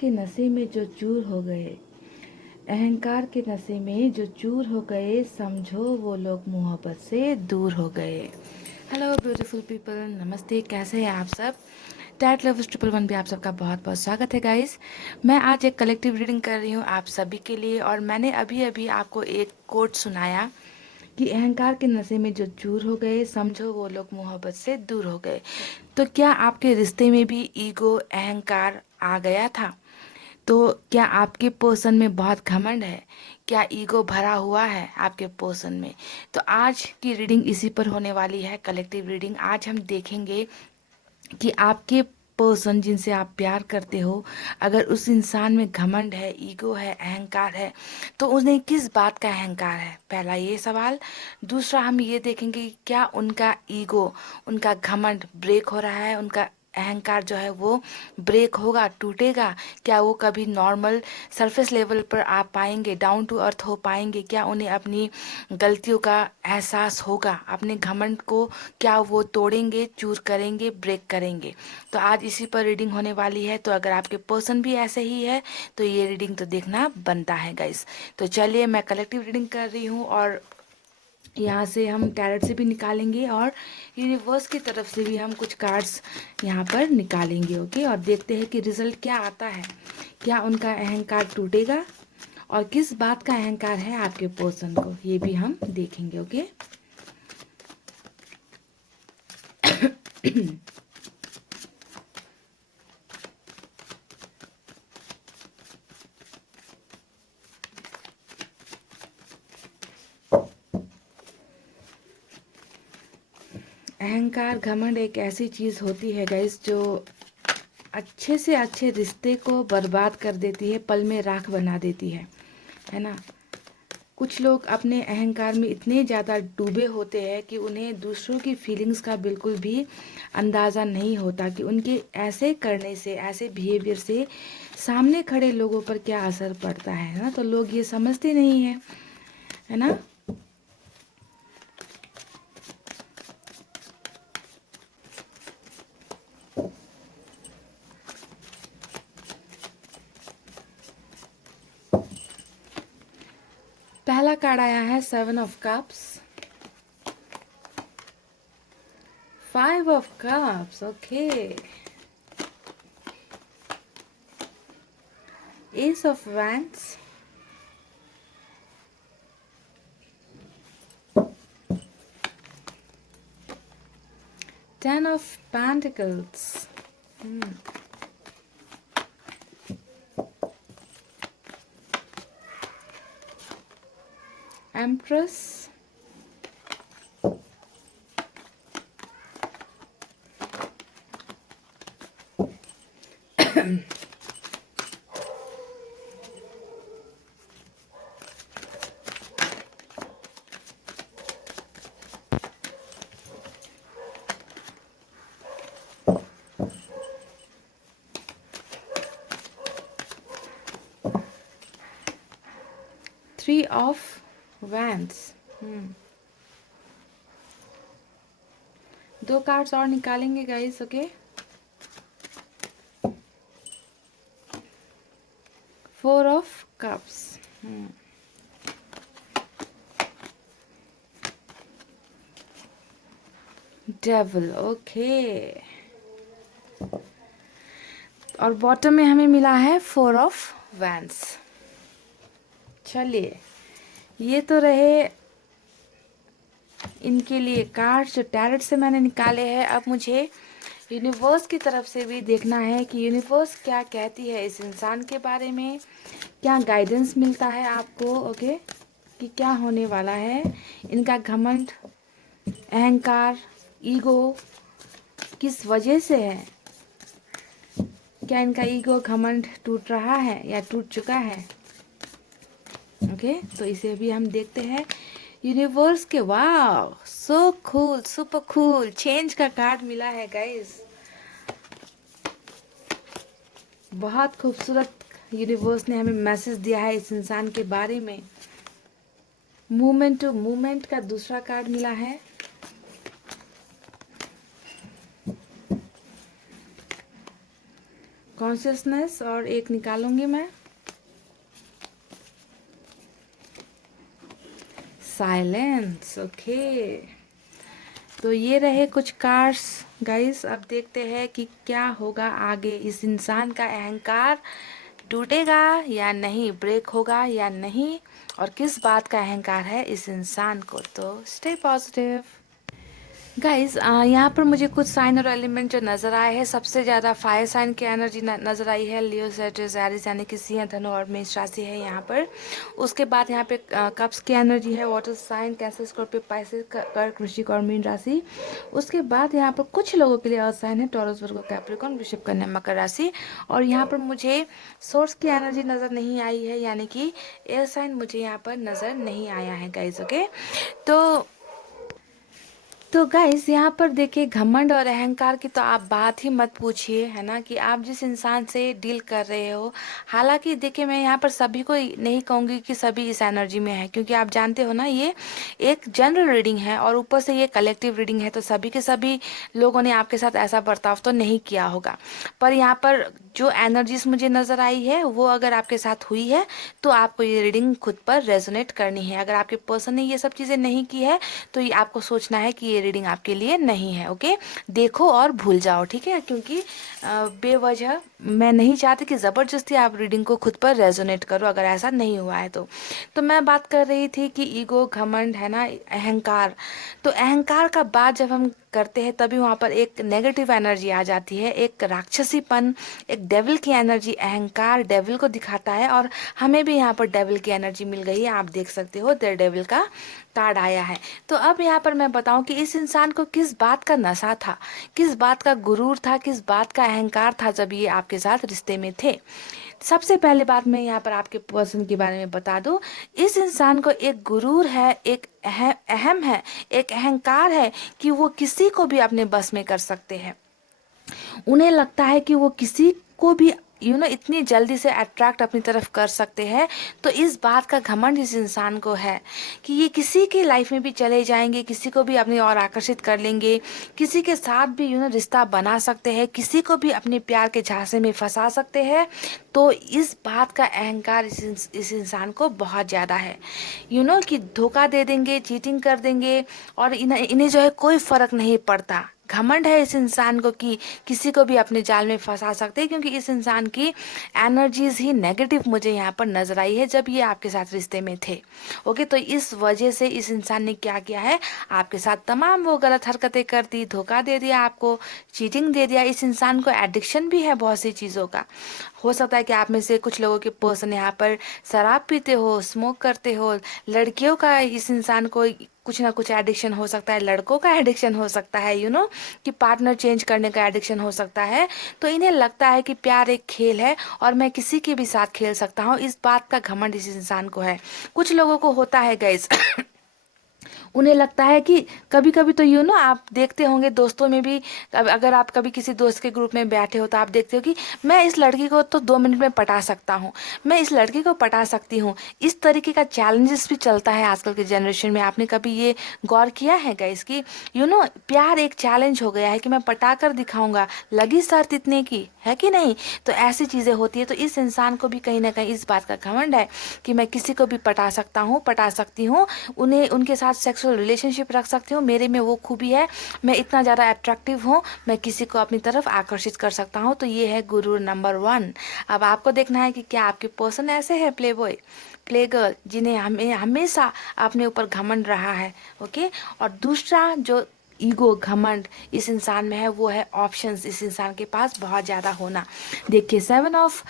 के नशे में जो चूर हो गए, अहंकार के नशे में जो चूर हो गए, समझो वो लोग मोहब्बत से दूर हो गए। हेलो ब्यूटीफुल पीपल, नमस्ते, कैसे हैं आप सब। टैट लवर्स 111 भी आप सबका बहुत बहुत स्वागत है गाइस। मैं आज एक कलेक्टिव रीडिंग कर रही हूँ आप सभी के लिए, और मैंने अभी अभी आपको एक कोट सुनाया कि अहंकार के नशे में जो चूर हो गए, समझो वो लोग मोहब्बत से दूर हो गए। तो क्या आपके रिश्ते में भी ईगो, अहंकार आ गया था? तो क्या आपके पर्सन में बहुत घमंड है? क्या ईगो भरा हुआ है आपके पर्सन में? तो आज की रीडिंग इसी पर होने वाली है, कलेक्टिव रीडिंग। आज हम देखेंगे कि आपके पर्सन जिनसे आप प्यार करते हो, अगर उस इंसान में घमंड है, ईगो है, अहंकार है, तो उन्हें किस बात का अहंकार है, पहला ये सवाल। दूसरा हम ये देखेंगे कि क्या उनका ईगो, उनका घमंड ब्रेक हो रहा है, उनका अहंकार जो है वो ब्रेक होगा, टूटेगा? क्या वो कभी नॉर्मल सरफेस लेवल पर आ पाएंगे, डाउन टू अर्थ हो पाएंगे? क्या उन्हें अपनी गलतियों का एहसास होगा? अपने घमंड को क्या वो तोड़ेंगे, चूर करेंगे, ब्रेक करेंगे? तो आज इसी पर रीडिंग होने वाली है। तो अगर आपके पर्सन भी ऐसे ही है तो ये रीडिंग तो देखना बनता है गाइस। तो चलिए, मैं कलेक्टिव रीडिंग कर रही हूँ, और यहाँ से हम टैरेट से भी निकालेंगे और यूनिवर्स की तरफ से भी हम कुछ कार्ड्स यहाँ पर निकालेंगे। ओके, और देखते हैं कि रिजल्ट क्या आता है। क्या उनका अहंकार टूटेगा, और किस बात का अहंकार है आपके पर्सन को, ये भी हम देखेंगे। ओके, अहंकार, घमंड एक ऐसी चीज़ होती है गाइस जो अच्छे से अच्छे रिश्ते को बर्बाद कर देती है, पल में राख बना देती है ना। कुछ लोग अपने अहंकार में इतने ज़्यादा डूबे होते हैं कि उन्हें दूसरों की फीलिंग्स का बिल्कुल भी अंदाज़ा नहीं होता कि उनके ऐसे करने से, ऐसे बिहेवियर से सामने खड़े लोगों पर क्या असर पड़ता है ना। तो लोग ये समझते नहीं हैं, है ना। पहला कार्ड आया है 7 of cups, 5 of cups, okay, S of wands, 10 of Pentacles, Empress, three of wands. दो कार्ड्स और निकालेंगे guys. Okay, 4 of cups, devil, okay, और बॉटम में हमें मिला है 4 ऑफ वैंड्स। चलिए, ये तो रहे इनके लिए कार्ड्स जो टैरेट से मैंने निकाले हैं। अब मुझे यूनिवर्स की तरफ से भी देखना है कि यूनिवर्स क्या कहती है इस इंसान के बारे में, क्या गाइडेंस मिलता है आपको। ओके, कि क्या होने वाला है। इनका घमंड, अहंकार, ईगो किस वजह से है? क्या इनका ईगो, घमंड टूट रहा है या टूट चुका है? ओके, तो इसे भी हम देखते हैं यूनिवर्स के। Wow, so cool, super cool, change का कार्ड मिला है गाइस। बहुत खूबसूरत यूनिवर्स ने हमें मैसेज दिया है इस इंसान के बारे में। मूवमेंट टू मूवमेंट का दूसरा कार्ड मिला है। कॉन्शियसनेस और एक निकालूंगी मैं, साइलेंस। ओके, तो ये रहे कुछ कार्ड्स गाइस। अब देखते हैं कि क्या होगा आगे। इस इंसान का अहंकार टूटेगा या नहीं, ब्रेक होगा या नहीं, और किस बात का अहंकार है इस इंसान को। तो स्टे पॉजिटिव गाइस। यहाँ पर मुझे कुछ साइन और एलिमेंट जो नज़र आए हैं, सबसे ज़्यादा फायर साइन की एनर्जी नज़र आई है। लियो, सेजिटेरियस, एरीज यानी कि सिंह, धनु और मेष राशि है यहाँ पर। उसके बाद यहाँ पे कप्स की एनर्जी है, water sign, cancer, Scorpio, Pisces, कर्क, वृश्चिक और मीन राशि। उसके बाद यहाँ पर कुछ लोगों के लिए अर्थ साइन है, टॉरस, वर्गो, कैप्रिकॉर्न, वृषभ, कन्या, मकर राशि। और यहाँ पर मुझे सोर्स की एनर्जी नज़र नहीं आई है, यानी कि एयर साइन मुझे यहाँ पर नज़र नहीं आया है गाइज। ओके, तो गाइस यहाँ पर देखिए, घमंड और अहंकार की तो आप बात ही मत पूछिए, है ना, कि आप जिस इंसान से डील कर रहे हो। हालांकि देखिए, मैं यहाँ पर सभी को नहीं कहूँगी कि सभी इस एनर्जी में है, क्योंकि आप जानते हो ना, ये एक जनरल रीडिंग है और ऊपर से ये कलेक्टिव रीडिंग है, तो सभी के सभी लोगों ने आपके साथ ऐसा बर्ताव तो नहीं किया होगा। पर यहाँ पर जो एनर्जीज मुझे नज़र आई है, वो अगर आपके साथ हुई है तो आपको ये रीडिंग खुद पर रेजोनेट करनी है। अगर आपके पर्सन ने ये सब चीज़ें नहीं की है तो ये आपको सोचना है कि ये रीडिंग आपके लिए नहीं है। ओके, देखो और भूल जाओ, ठीक है, क्योंकि बेवजह मैं नहीं चाहती कि ज़बरदस्ती आप रीडिंग को खुद पर रेजोनेट करो, अगर ऐसा नहीं हुआ है तो मैं बात कर रही थी कि ईगो, घमंड, है ना, अहंकार। तो अहंकार का बात जब हम करते हैं तभी वहाँ पर एक नेगेटिव एनर्जी आ जाती है, एक राक्षसीपन, एक डेविल की एनर्जी। अहंकार डेविल को दिखाता है और हमें भी यहाँ पर डेविल की एनर्जी मिल गई है। आप देख सकते हो, देयर डेविल का कार्ड आया है। तो अब यहाँ पर मैं बताऊं कि इस इंसान को किस बात का नशा था, किस बात का गुरूर था, किस बात का अहंकार था जब ये आपके साथ रिश्ते में थे। सबसे पहले बात मैं यहाँ पर आपके पर्सन के बारे में बता दूं, इस इंसान को एक गुरूर है, एक अहम है, एक अहंकार है कि वो किसी को भी अपने बस में कर सकते हैं। उन्हें लगता है कि वो किसी को भी इतनी जल्दी से अट्रैक्ट अपनी तरफ कर सकते हैं। तो इस बात का घमंड इस इंसान को है कि ये किसी की लाइफ में भी चले जाएंगे, किसी को भी अपनी ओर आकर्षित कर लेंगे, किसी के साथ भी रिश्ता बना सकते हैं, किसी को भी अपने प्यार के झांसे में फंसा सकते हैं। तो इस बात का अहंकार इस इंसान को बहुत ज़्यादा है, कि धोखा दे देंगे, चीटिंग कर देंगे और इन्हें जो है कोई फ़र्क नहीं पड़ता। घमंड है इस इंसान को कि किसी को भी अपने जाल में फंसा सकते हैं, क्योंकि इस इंसान की एनर्जीज ही नेगेटिव मुझे यहाँ पर नजर आई है जब ये आपके साथ रिश्ते में थे। ओके, तो इस वजह से इस इंसान ने क्या किया है, आपके साथ तमाम वो गलत हरकतें कर दी, धोखा दे दिया, आपको चीटिंग दे दिया। इस इंसान को एडिक्शन भी है बहुत सी चीज़ों का। हो सकता है कि आप में से कुछ लोगों के पर्सन यहाँ पर शराब पीते हो, स्मोक करते हो। लड़कियों का इस इंसान को कुछ ना कुछ एडिक्शन हो सकता है, लड़कों का एडिक्शन हो सकता है, कि पार्टनर चेंज करने का एडिक्शन हो सकता है। तो इन्हें लगता है कि प्यार एक खेल है और मैं किसी के भी साथ खेल सकता हूँ। इस बात का घमंड इस इंसान को है। कुछ लोगों को होता है गाइस उन्हें लगता है कि कभी कभी तो आप देखते होंगे दोस्तों में भी, अगर आप कभी किसी दोस्त के ग्रुप में बैठे हो तो आप देखते हो कि मैं इस लड़की को तो 2 मिनट में पटा सकता हूँ, मैं इस लड़की को पटा सकती हूँ। इस तरीके का चैलेंजेस भी चलता है आजकल के जनरेशन में। आपने कभी ये गौर किया है गाइस कि प्यार एक चैलेंज हो गया है कि मैं पटा कर दिखाऊंगा, लगी शर्त इतने की है कि नहीं। तो ऐसी चीज़ें होती है। तो इस इंसान को भी कहीं ना कहीं इस बात का घमंड है कि मैं किसी को भी पटा सकता हूँ, पटा सकती हूँ, उन्हें उनके साथ सेक्सुअल रिलेशनशिप रख सकती हूँ। मेरे में वो खूबी है, मैं इतना ज़्यादा अट्रैक्टिव हूँ, मैं किसी को अपनी तरफ आकर्षित कर सकता हूँ। तो ये है गुरु नंबर 1। अब आपको देखना है कि क्या आपके पर्सन ऐसे है, प्ले बॉय, प्ले गर्ल, जिन्हें हमेशा अपने ऊपर घमंड रहा है। ओके, और दूसरा जो ईगो, घमंड इस इंसान में है, वो है ऑप्शंस इस इंसान के पास बहुत ज़्यादा होना। देखिए, 7 ऑफ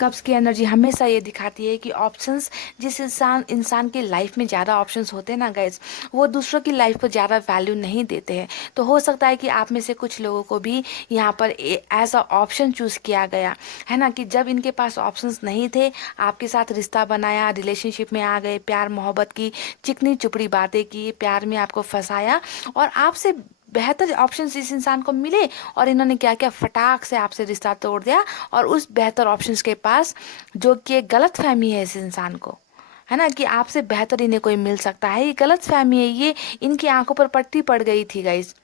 कप्स की एनर्जी हमेशा ये दिखाती है कि ऑप्शंस, जिस इंसान के लाइफ में ज़्यादा ऑप्शंस होते हैं ना गाइज, वो दूसरों की लाइफ को ज़्यादा वैल्यू नहीं देते हैं। तो हो सकता है कि आप में से कुछ लोगों को भी यहाँ पर एज अ ऑप्शन चूज़ किया गया है ना, कि जब इनके पास ऑप्शंस नहीं थे, आपके साथ रिश्ता बनाया, रिलेशनशिप में आ गए, प्यार मोहब्बत की चिकनी चुपड़ी बातें की, प्यार में आपको फंसाया और आपसे बेहतर ऑप्शंस इस इंसान को मिले और इन्होंने क्या किया, फटाक से आपसे रिश्ता तोड़ दिया। और उस बेहतर ऑप्शंस के पास, जो कि गलत फहमी है इस इंसान को, है ना, कि आपसे बेहतर इन्हें कोई मिल सकता है, ये गलत फहमी है, ये इनकी आंखों पर पट्टी पड़ गई थी गाइस।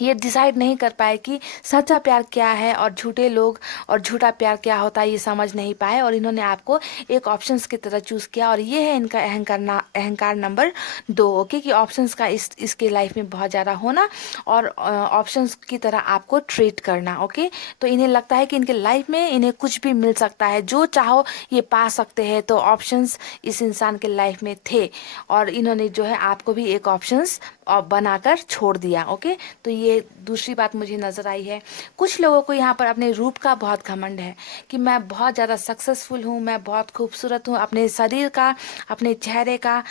ये डिसाइड नहीं कर पाए कि सच्चा प्यार क्या है और झूठे लोग और झूठा प्यार क्या होता है, ये समझ नहीं पाए, और इन्होंने आपको एक ऑप्शंस की तरह चूज़ किया। और ये है इनका अहंकार नंबर 2। ओके, कि ऑप्शंस का इसके लाइफ में बहुत ज़्यादा होना और ऑप्शंस की तरह आपको ट्रीट करना। ओके, तो इन्हें लगता है कि इनके लाइफ में इन्हें कुछ भी मिल सकता है, जो चाहो ये पा सकते हैं। तो ऑप्शंस इस इंसान के लाइफ में थे और इन्होंने जो है आपको भी एक ऑप्शंस बनाकर छोड़ दिया। ओके, तो ये दूसरी बात मुझे नज़र आई है। कुछ लोगों को यहाँ पर अपने रूप का बहुत घमंड है कि मैं बहुत ज़्यादा सक्सेसफुल हूँ, मैं बहुत खूबसूरत हूँ। अपने शरीर का, अपने चेहरे का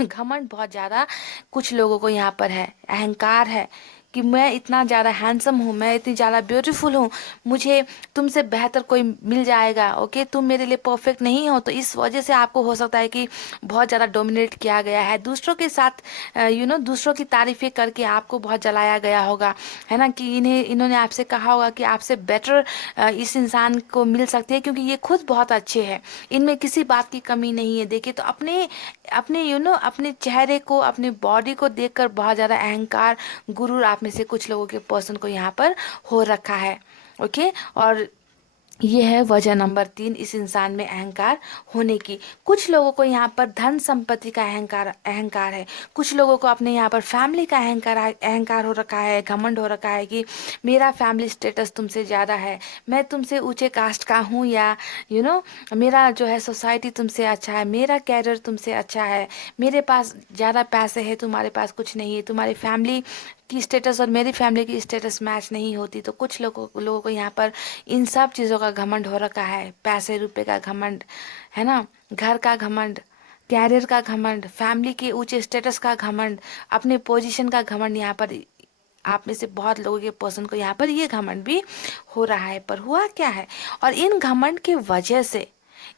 घमंड बहुत ज़्यादा कुछ लोगों को यहाँ पर है, अहंकार है कि मैं इतना ज़्यादा हैंडसम हूँ, मैं इतनी ज़्यादा ब्यूटीफुल हूँ, मुझे तुमसे बेहतर कोई मिल जाएगा। ओके, तुम मेरे लिए परफेक्ट नहीं हो। तो इस वजह से आपको हो सकता है कि बहुत ज़्यादा डोमिनेट किया गया है दूसरों के साथ, दूसरों की तारीफ़ें करके आपको बहुत जलाया गया होगा, है ना, कि इन्होंने आपसे कहा होगा कि आपसे बेटर इस इंसान को मिल सकती है क्योंकि ये खुद बहुत अच्छे हैं, इनमें किसी बात की कमी नहीं है। देखिए, तो अपने अपने अपने चेहरे को, अपने बॉडी को देखकर बहुत ज़्यादा अहंकार, गुरूर आप में से कुछ लोगों के पर्सन को यहाँ पर हो रखा है। ओके, और ये है वजह नंबर 3 इस इंसान में अहंकार होने की। कुछ लोगों को यहाँ पर धन संपत्ति का अहंकार है। कुछ लोगों को अपने यहाँ पर फैमिली का अहंकार हो रखा है, घमंड हो रखा है कि मेरा फैमिली स्टेटस तुमसे ज़्यादा है, मैं तुमसे ऊंचे कास्ट का हूँ, या मेरा जो है सोसाइटी तुमसे अच्छा है, मेरा कैरियर तुमसे अच्छा है, मेरे पास ज़्यादा पैसे है, तुम्हारे पास कुछ नहीं है, तुम्हारी फैमिली की स्टेटस और मेरी फैमिली की स्टेटस मैच नहीं होती। तो कुछ लोगों को यहाँ पर इन सब चीज़ों का घमंड हो रखा है। पैसे रुपए का घमंड, है ना, घर का घमंड, कैरियर का घमंड, फैमिली के ऊंचे स्टेटस का घमंड, अपने पोजीशन का घमंड। यहाँ पर आप में से बहुत लोगों के पर्सन को यहाँ पर ये घमंड भी हो रहा है। पर हुआ क्या है, और इन घमंड के वजह से,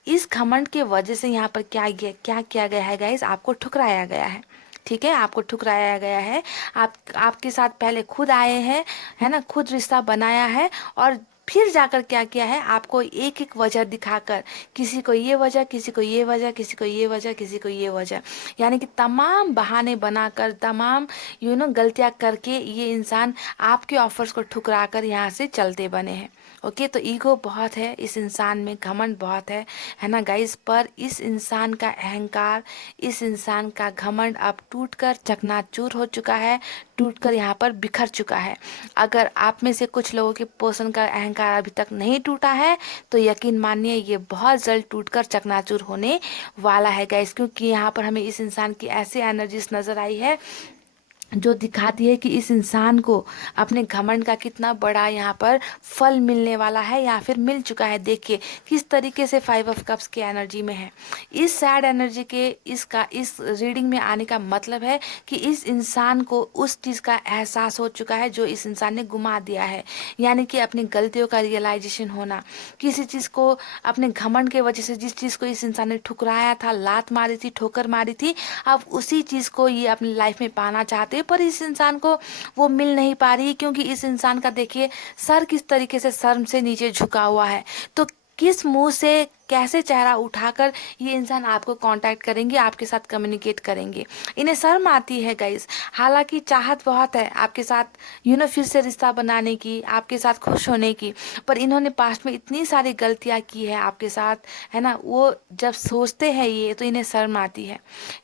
इस घमंड के वजह से यहाँ पर क्या किया गया है गाइस, आपको ठुकराया गया है। ठीक है, आपको ठुकराया गया है। आपके साथ पहले खुद आए हैं, है ना, खुद रिश्ता बनाया है, और फिर जाकर क्या किया है, आपको एक एक वजह दिखाकर, किसी को ये वजह, किसी को ये वजह, किसी को ये वजह, किसी को ये वजह, यानी कि तमाम बहाने बनाकर, तमाम गलतियां करके ये इंसान आपके ऑफर्स को ठुकरा कर यहाँ से चलते बने हैं। ओके, तो ईगो बहुत है इस इंसान में, घमंड बहुत है ना गाइस। पर इस इंसान का अहंकार, इस इंसान का घमंड अब टूटकर चकनाचूर हो चुका है, टूटकर यहाँ पर बिखर चुका है। अगर आप में से कुछ लोगों के पर्सन का अहंकार अभी तक नहीं टूटा है तो यकीन मानिए ये बहुत जल्द टूटकर चकनाचूर होने वाला है गाइस, क्योंकि यहाँ पर हमें इस इंसान की ऐसी एनर्जीज नजर आई है जो दिखाती है कि इस इंसान को अपने घमंड का कितना बड़ा यहाँ पर फल मिलने वाला है या फिर मिल चुका है। देखिए किस तरीके से 5 ऑफ कप्स की एनर्जी में है। इस सैड एनर्जी के इस रीडिंग में आने का मतलब है कि इस इंसान को उस चीज़ का एहसास हो चुका है जो इस इंसान ने गुमा दिया है, यानी कि अपनी गलतियों का रियलाइजेशन होना। किसी चीज़ को अपने घमंड के वजह से, जिस चीज़ को इस इंसान ने ठुकराया था, लात मारी थी, ठोकर मारी थी, अब उसी चीज़ को ये अपनी लाइफ में पाना चाहते हैं, पर इस इंसान को वो मिल नहीं पा रही, क्योंकि इस इंसान का देखिए सर किस तरीके से शर्म से नीचे झुका हुआ है। तो किस मुंह से, कैसे चेहरा उठाकर ये इंसान आपको कांटेक्ट करेंगे, आपके साथ कम्युनिकेट करेंगे। इन्हें शर्म आती है गाइस, हालांकि चाहत बहुत है आपके साथ फिर से रिश्ता बनाने की, आपके साथ खुश होने की, पर इन्होंने पास्ट में इतनी सारी गलतियां की है आपके साथ, है ना। वो जब सोचते हैं ये तो इन्हें शर्म आती है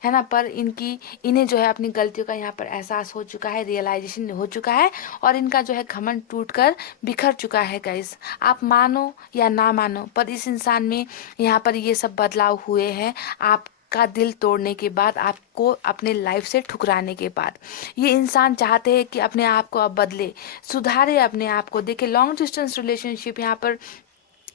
ना, पर इन्हें जो है अपनी गलतियों का यहाँ पर एहसास हो चुका है, रियलाइजेशन हो चुका है, और इनका जो है घमंड टूट कर बिखर चुका है गाइस। आप मानो या ना मानो, पर इस इंसान में यहाँ पर ये सब बदलाव हुए हैं आपका दिल तोड़ने के बाद, आपको अपने लाइफ से ठुकराने के बाद। ये इंसान चाहते हैं कि अपने आप को अब बदले, सुधारे अपने आप को। देखिए लॉन्ग डिस्टेंस रिलेशनशिप, यहाँ पर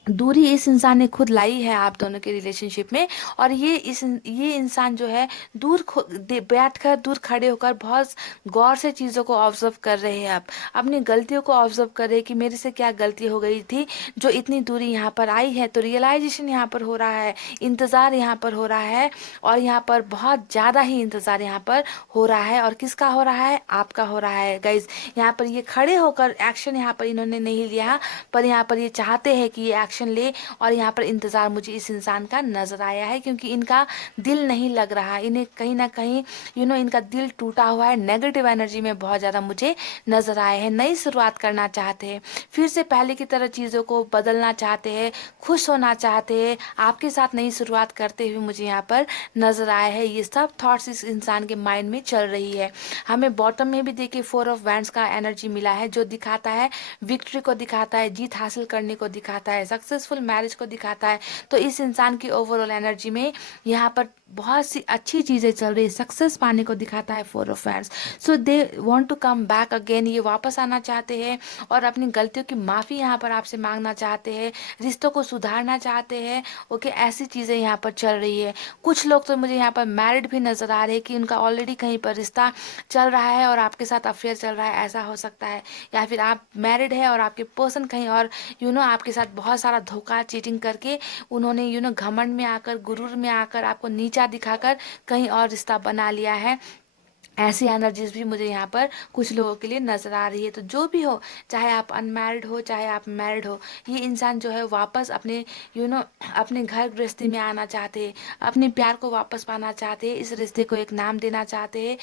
दूरी इस इंसान ने खुद लाई है आप दोनों के रिलेशनशिप में, और ये इंसान जो है बैठकर, दूर खड़े होकर बहुत गौर से चीज़ों को ऑब्जर्व कर रहे हैं। आप अपनी गलतियों को ऑब्जर्व कर रहे हैं कि मेरे से क्या गलती हो गई थी जो इतनी दूरी यहाँ पर आई है। तो रियलाइजेशन यहाँ पर हो रहा है, इंतज़ार यहाँ पर हो रहा है, और यहाँ पर बहुत ज़्यादा ही इंतज़ार यहाँ पर हो रहा है। और किसका हो रहा है? आपका हो रहा है गाइज। यहाँ पर ये खड़े होकर एक्शन यहाँ पर इन्होंने नहीं लिया, पर यहाँ पर ये चाहते हैं कि ये एक्शन एक्शन ले, और यहाँ पर इंतज़ार मुझे इस इंसान का नज़र आया है, क्योंकि इनका दिल नहीं लग रहा, इन्हें कहीं ना कहीं इनका दिल टूटा हुआ है, नेगेटिव एनर्जी में बहुत ज़्यादा मुझे नज़र आए हैं। नई शुरुआत करना चाहते हैं, फिर से पहले की तरह चीज़ों को बदलना चाहते हैं, खुश होना चाहते हैं, आपके साथ नई शुरुआत करते हुए मुझे यहाँ पर नज़र आया है। ये सब थॉट्स इस इंसान के माइंड में चल रही है। हमें बॉटम में भी देखिए 4 ऑफ वैंड्स का एनर्जी मिला है, जो दिखाता है विक्ट्री को, दिखाता है जीत हासिल करने को, दिखाता है सक्सेसफुल मैरिज को दिखाता है। तो इस इंसान की ओवरऑल एनर्जी में यहाँ पर बहुत सी अच्छी चीज़ें चल रही है, सक्सेस पाने को दिखाता है 4 of wands. So they want to come back again, ये वापस आना चाहते हैं और अपनी गलतियों की माफ़ी यहाँ पर आपसे मांगना चाहते हैं, रिश्तों को सुधारना चाहते हैं। ओके, ऐसी चीज़ें यहाँ पर चल रही है। कुछ लोग तो मुझे यहाँ पर मैरिड भी नज़र आ रहे हैं, कि उनका ऑलरेडी कहीं पर रिश्ता चल रहा है और आपके साथ अफेयर चल रहा है, ऐसा हो सकता है। या फिर आप मैरिड है और आपके पर्सन कहीं और आपके साथ बहुत सारा धोखा चीटिंग करके उन्होंने घमंड में आकर, गुरूर में आकर, आपको नीचा दिखाकर कहीं और रिश्ता बना लिया है। ऐसी एनर्जीज भी मुझे यहाँ पर कुछ लोगों के लिए नज़र आ रही है। तो जो भी हो, चाहे आप अनमैरिड हो चाहे आप मैरिड हो, ये इंसान जो है वापस अपने अपने घर गृहस्थी में आना चाहते हैं, अपने प्यार को वापस पाना चाहते हैं, इस रिश्ते को एक नाम देना चाहते हैं,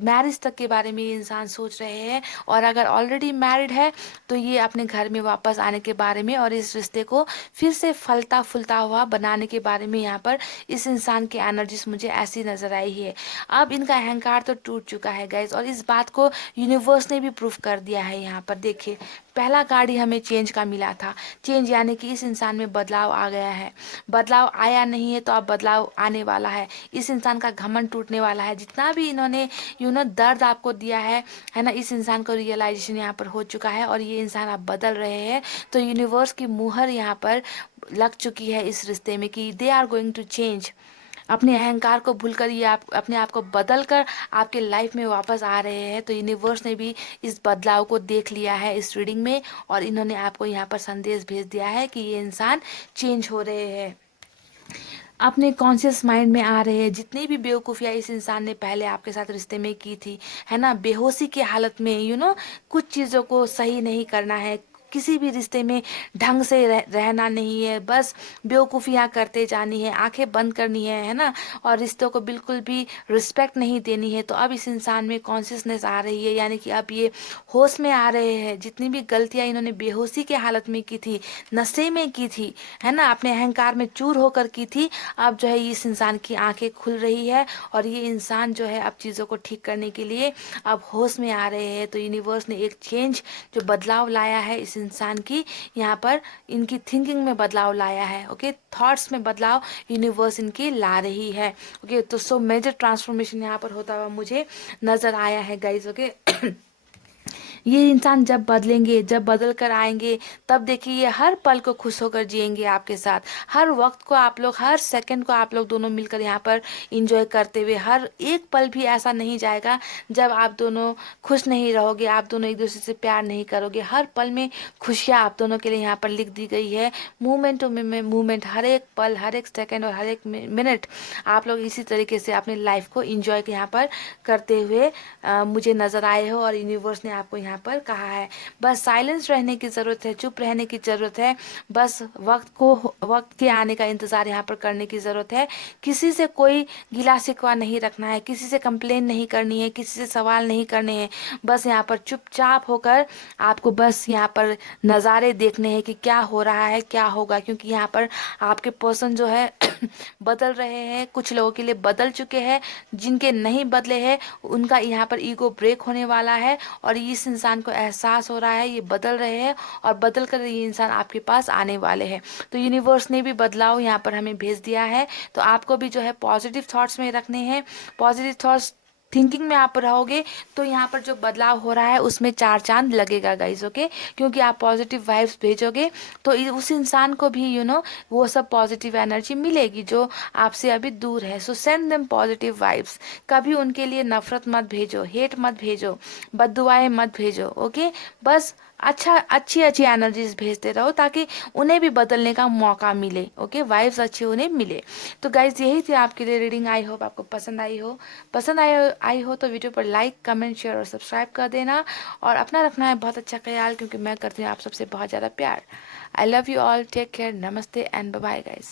मैरिज तक के बारे में ये इंसान सोच रहे हैं। और अगर ऑलरेडी मैरिड है तो ये अपने घर में वापस आने के बारे में और इस रिश्ते को फिर से फलता फूलता हुआ बनाने के बारे में यहाँ पर इस इंसान की एनर्जीज मुझे ऐसी नज़र आई है। अब इनका अहंकार तो टूट चुका है गाइज, और इस बात को यूनिवर्स ने भी प्रूफ कर दिया है। यहाँ पर देखिए, पहला कार्ड ही हमें चेंज का मिला था। चेंज यानी कि इस इंसान में बदलाव आ गया है। बदलाव आया नहीं है तो अब बदलाव आने वाला है। इस इंसान का घमंड टूटने वाला है। जितना भी इन्होंने दर्द आपको दिया है ना, इस इंसान को रियलाइजेशन यहाँ पर हो चुका है और ये इंसान आप बदल रहे हैं। तो यूनिवर्स की मुहर यहाँ पर लग चुकी है इस रिश्ते में कि they are going to change. अपने अहंकार को भूलकर ये आप अपने आप को बदल कर आपके लाइफ में वापस आ रहे हैं। तो यूनिवर्स ने भी इस बदलाव को देख लिया है इस रीडिंग में, और इन्होंने आपको यहाँ पर संदेश भेज दिया है कि ये इंसान चेंज हो रहे हैं, अपने कॉन्शियस माइंड में आ रहे हैं। जितनी भी बेवकूफ़ियाँ इस इंसान ने पहले आपके साथ रिश्ते में की थी, है ना, बेहोशी की हालत में कुछ चीज़ों को सही नहीं करना है, किसी भी रिश्ते में ढंग से रहना नहीं है, बस बेवकूफ़ियाँ करते जानी है, आंखें बंद करनी है ना, और रिश्तों को बिल्कुल भी रिस्पेक्ट नहीं देनी है। तो अब इस इंसान में कॉन्शियसनेस आ रही है, यानी कि अब ये होश में आ रहे हैं। जितनी भी गलतियाँ इन्होंने बेहोशी के हालत में की थी, नशे में की थी, है ना, अपने अहंकार में चूर होकर की थी, अब जो है इस इंसान की आंखें खुल रही है और ये इंसान जो है अब चीज़ों को ठीक करने के लिए अब होश में आ रहे हैं। तो यूनिवर्स ने एक चेंज, जो बदलाव लाया है इस इंसान की, यहाँ पर इनकी थिंकिंग में बदलाव लाया है। ओके, थॉट्स में बदलाव यूनिवर्स इनकी ला रही है। ओके, तो सो मेजर ट्रांसफॉर्मेशन यहाँ पर होता हुआ मुझे नज़र आया है गाइज। ओके ये इंसान जब बदलेंगे, जब बदल कर आएंगे, तब देखिए ये हर पल को खुश होकर जिएंगे आपके साथ। हर वक्त को आप लोग, हर सेकंड को आप लोग दोनों मिलकर यहाँ पर इंजॉय करते हुए, हर एक पल भी ऐसा नहीं जाएगा जब आप दोनों खुश नहीं रहोगे, आप दोनों एक दूसरे से प्यार नहीं करोगे। हर पल में खुशियाँ आप दोनों के लिए यहाँ पर लिख दी गई है। मूवमेंट टू मूवमेंट, हर एक पल, हर एक सेकेंड और हर एक मिनट आप लोग इसी तरीके से अपनी लाइफ को इंजॉय यहाँ पर करते हुए मुझे नज़र आए हो। और यूनिवर्स ने आपको यहाँ पर कहा है बस साइलेंस रहने की ज़रूरत है, चुप रहने की ज़रूरत है, बस वक्त के आने का इंतज़ार यहाँ पर करने की ज़रूरत है। किसी से कोई गिला शिकवा नहीं रखना है, किसी से कंप्लेन नहीं करनी है, किसी से सवाल नहीं करने हैं। बस यहाँ पर चुपचाप होकर आपको बस यहाँ पर नज़ारे देखने हैं कि क्या हो रहा है, क्या होगा, क्योंकि यहाँ पर आपके पर्सन जो है बदल रहे हैं। कुछ लोगों के लिए बदल चुके हैं, जिनके नहीं बदले हैं उनका यहाँ पर ईगो ब्रेक होने वाला है और इस इंसान को एहसास हो रहा है ये बदल रहे हैं और बदल कर ये इंसान आपके पास आने वाले हैं। तो यूनिवर्स ने भी बदलाव यहाँ पर हमें भेज दिया है। तो आपको भी जो है पॉजिटिव थॉट्स में रखने हैं, पॉजिटिव थॉट्स थिंकिंग में आप रहोगे तो यहाँ पर जो बदलाव हो रहा है उसमें 4 चांद लगेगा गाइज। ओके, क्योंकि आप पॉजिटिव वाइब्स भेजोगे तो उस इंसान को भी वो सब पॉजिटिव एनर्जी मिलेगी जो आपसे अभी दूर है। सो सेंड देम पॉजिटिव वाइब्स। कभी उनके लिए नफरत मत भेजो, हेट मत भेजो, बद्दुआएं मत भेजो। ओके, बस अच्छी अच्छी एनर्जीज भेजते रहो ताकि उन्हें भी बदलने का मौका मिले। ओके, वाइब्स अच्छी उन्हें मिले। तो गाइज यही थी आपके लिए रीडिंग। आई होप आपको पसंद आई हो तो वीडियो पर लाइक कमेंट शेयर और सब्सक्राइब कर देना। और अपना रखना है बहुत अच्छा ख्याल, क्योंकि मैं करती हूँ आप सबसे बहुत ज़्यादा प्यार। I love you all, take care, नमस्ते एंड बाय बाय गाइज।